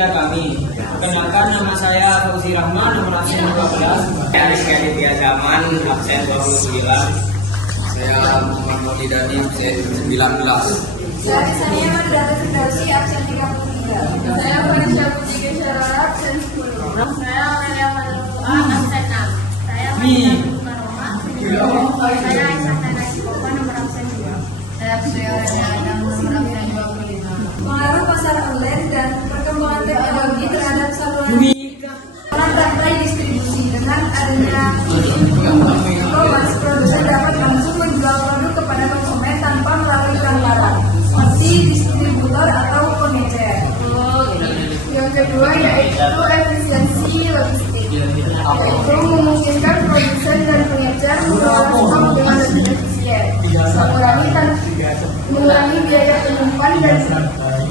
kerja kami. Perkenalkan, nama saya Fauzi Rahman, nomor absen 12. Saya Rizky Aditya Zaman, absen 29. Saya Muhammad Maulidani, absen 19. Saya Mardhani Firdausi, absen 33. Saya Farisya Putri Syarara, absen 10. Saya Amelia Madrua, absen 6. Saya Farisya Karoma, saya Aisyah Tana Iskopa, nomor absen 2. Saya Surya Adam, nomor absen 25. Pengaruh pasar online dan perkembangan teknologi terhadap saluran rantai distribusi. Dengan adanya e-commerce, produsen dapat langsung menjual produk kepada konsumen tanpa melalui perantara, seperti distributor atau pengecer. Yang kedua yaitu efisiensi logistik, yaitu memungkinkan produsen dan pengecer mengelola stok dengan lebih efisien, mengurangi biaya penyimpan dan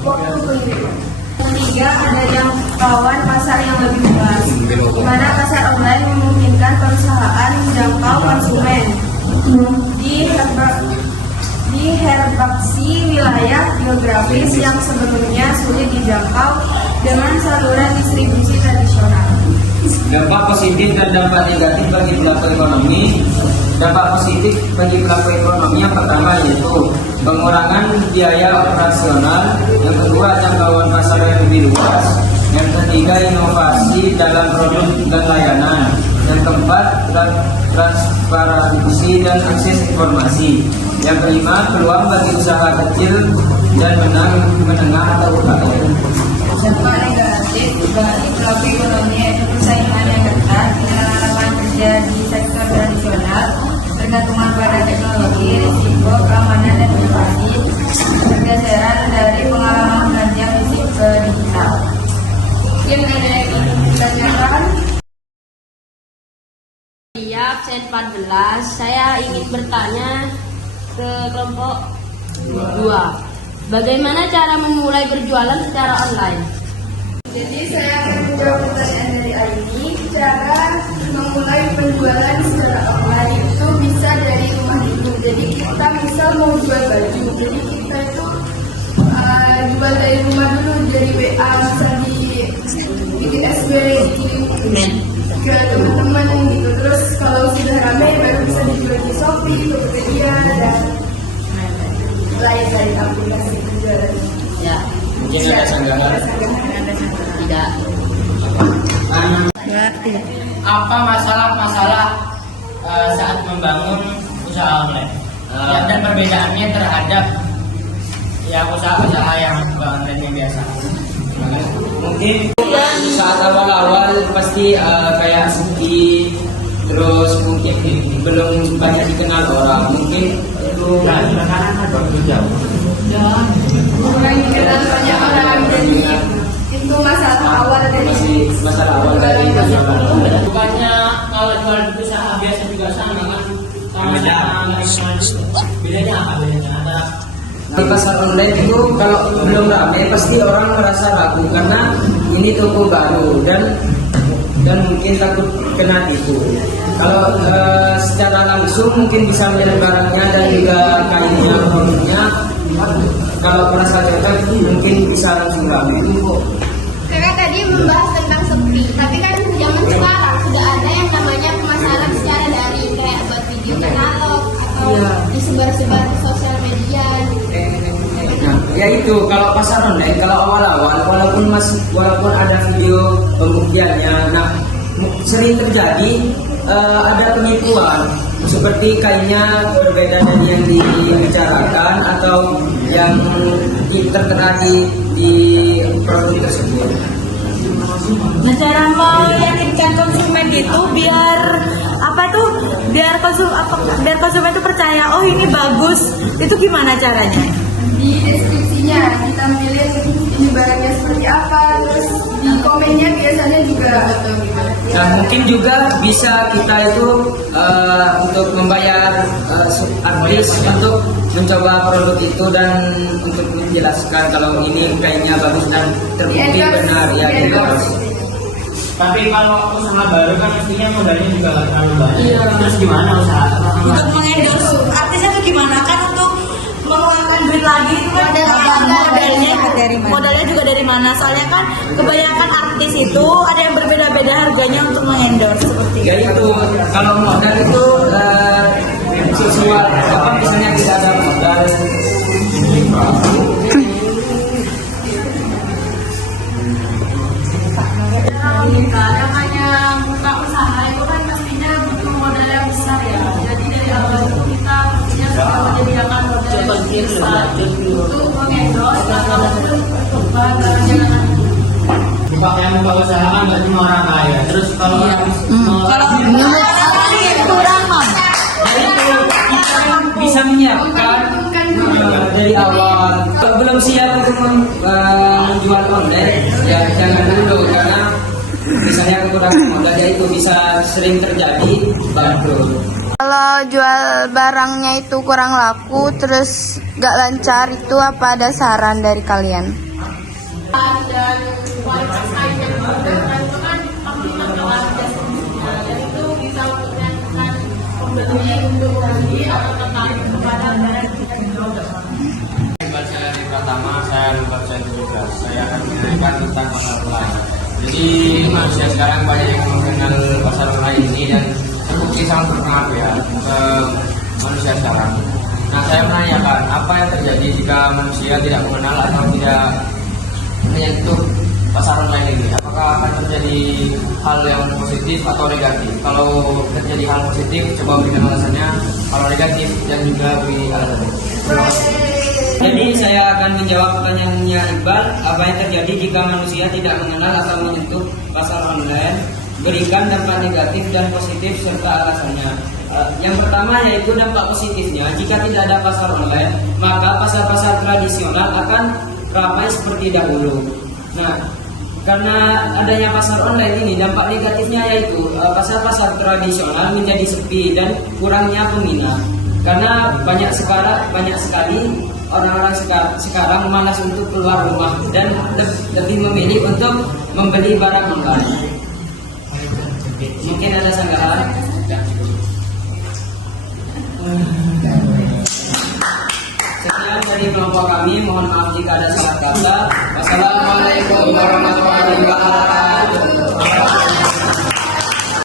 waktu pengiriman. Ketiga, ada yang rawan pasar yang lebih luas, di mana pasar online memungkinkan perusahaan menjangkau konsumen di herbaksi wilayah geografis yang sebelumnya sulit dijangkau dengan saluran distribusi tradisional. Dampak positif dan dampak negatif bagi pelaku ekonomi. Dampak positif bagi pelaku ekonomi yang pertama yaitu pengurangan biaya operasional, yang kedua jangkauan pasar yang lebih luas, yang ketiga inovasi dalam produk dan layanan, yang keempat transparansi dan akses informasi, yang kelima peluang bagi usaha kecil dan menengah atau UKM. Dampak negatif bagi pelaku ekonomi yaitu persaingan yang ketat dengan lapangan kerja di sektor tradisional, tergantungan pada teknologi, risiko, keamanan dan privasi, pergeseran dari pengalaman kerja fisik ke digital. Mungkin ada yang ingin ditanyakan? Iya, absen 14. Saya ingin bertanya ke kelompok 2. Bagaimana cara memulai berjualan secara online? Jadi saya akan menjawab pertanyaan dari Aini. Cara memulai penjualan secara online itu bisa dari rumah itu. Jadi kita misal mau jual baju, jadi kita itu jual dari rumah dulu, dari WA, bisa di SB, ke teman-teman gitu. Terus kalau sudah ramai baru bisa dijual di Shopee, Tokopedia dan lain dari aplikasi penjualan. Ya, Mungkin ada sanggahan. tidak. Apa masalah-masalah saat membangun usaha online? Dan perbedaannya terhadap yang usaha-usaha yang online yang biasa. Mungkin saat awal-awal pasti kayak sepi, terus mungkin belum banyak dikenal orang, mungkin itu Mulai dikenal banyak orang, jadi itu masalah awal dari masalah awal dari penjualan. Bukannya kalau jual di usaha biasa juga sama kan? Bedanya apa bedanya? Di pasar online itu kalau belum ramai pasti orang merasa ragu karena ini toko baru dan mungkin takut kena tipu. Kalau secara langsung mungkin bisa melihat barangnya dan juga kainnya, produknya. Kalau merasa cocok mungkin bisa langsung ramai. Kakak tadi membahas tentang sepi, tapi kan zaman sekarang sudah ada yang namanya pemasaran secara daring, kayak buat video katalog atau disebar-sebar di sosial media. Nah, ya itu kalau pasar online kalau awal-awal walaupun ada video pembuktiannya, nah sering terjadi ada penipuan seperti kainnya berbeda dari yang dibicarakan atau yang tertera di produk tersebut. Nah, cara meyakinkan konsumen itu biar konsumen itu percaya, oh ini bagus, itu gimana caranya? di deskripsinya kita pilih ini barangnya seperti apa, terus di komennya biasanya juga Nah mungkin juga bisa kita itu untuk membayar artis untuk mencoba produk itu dan untuk menjelaskan kalau ini kayaknya bagus dan terbukti benar ya endorse. Tapi kalau usaha baru kan mestinya modalnya juga nggak terlalu banyak. Terus gimana usaha? Untuk mengendorse artisnya itu gimana kan, untuk mengeluarkan duit lagi itu kan modalnya juga dari mana? Soalnya kan kebanyakan artis itu ada yang berbeda-beda harganya untuk mengendorse seperti Ya itu, kalau modal itu sesuai apa misalnya tidak ada modal. Namanya buka usaha itu kan pastinya butuh modal yang besar ya. Jadi dari awal itu kita pastinya sudah menyediakan modal yang besar untuk mengendorse atau untuk bahan-bahan yang Yang buka usaha kan nggak cuma orang kaya. Terus kalau kurang mam. Bisa menyiapkan dari awal. Kalau belum siap untuk menjual online, ya jangan dulu karena misalnya kekurangan modal ya itu bisa sering terjadi bangkrut. Kalau jual barangnya itu kurang laku terus gak lancar, itu apa ada saran dari kalian? dan kualitas kain yang digunakan itu kan pasti terkenal dan itu bisa untuk menyatukan pembeli untuk membeli atau tertarik kepada barang yang kita jual. Saya di pertama, saya nomor 17. Saya akan menceritakan tentang pasar online. Jadi manusia sekarang banyak yang mengenal pasar online ini dan terbukti sangat berpengaruh ya ke manusia sekarang. Nah, saya menanyakan apa yang terjadi jika manusia tidak mengenal atau tidak menyentuh pasar online ini? Apakah akan terjadi hal yang positif atau negatif? Kalau terjadi hal positif, coba berikan alasannya. Kalau negatif, dan juga beri alasannya. Terima kasih. Jadi saya akan menjawab pertanyaannya Iqbal, apa yang terjadi jika manusia tidak mengenal atau menyentuh pasar online, berikan dampak negatif dan positif serta alasannya. Yang pertama yaitu dampak positifnya, jika tidak ada pasar online, maka pasar-pasar tradisional akan ramai seperti dahulu. Nah, karena adanya pasar online ini, dampak negatifnya yaitu pasar-pasar tradisional menjadi sepi dan kurangnya peminat. Karena banyak sekali orang-orang sekarang malas untuk keluar rumah dan lebih memilih untuk membeli barang online. Mungkin ada sanggahan? Sekian dari kelompok kami, mohon maaf jika ada salah kata. Wassalamualaikum warahmatullahi wabarakatuh.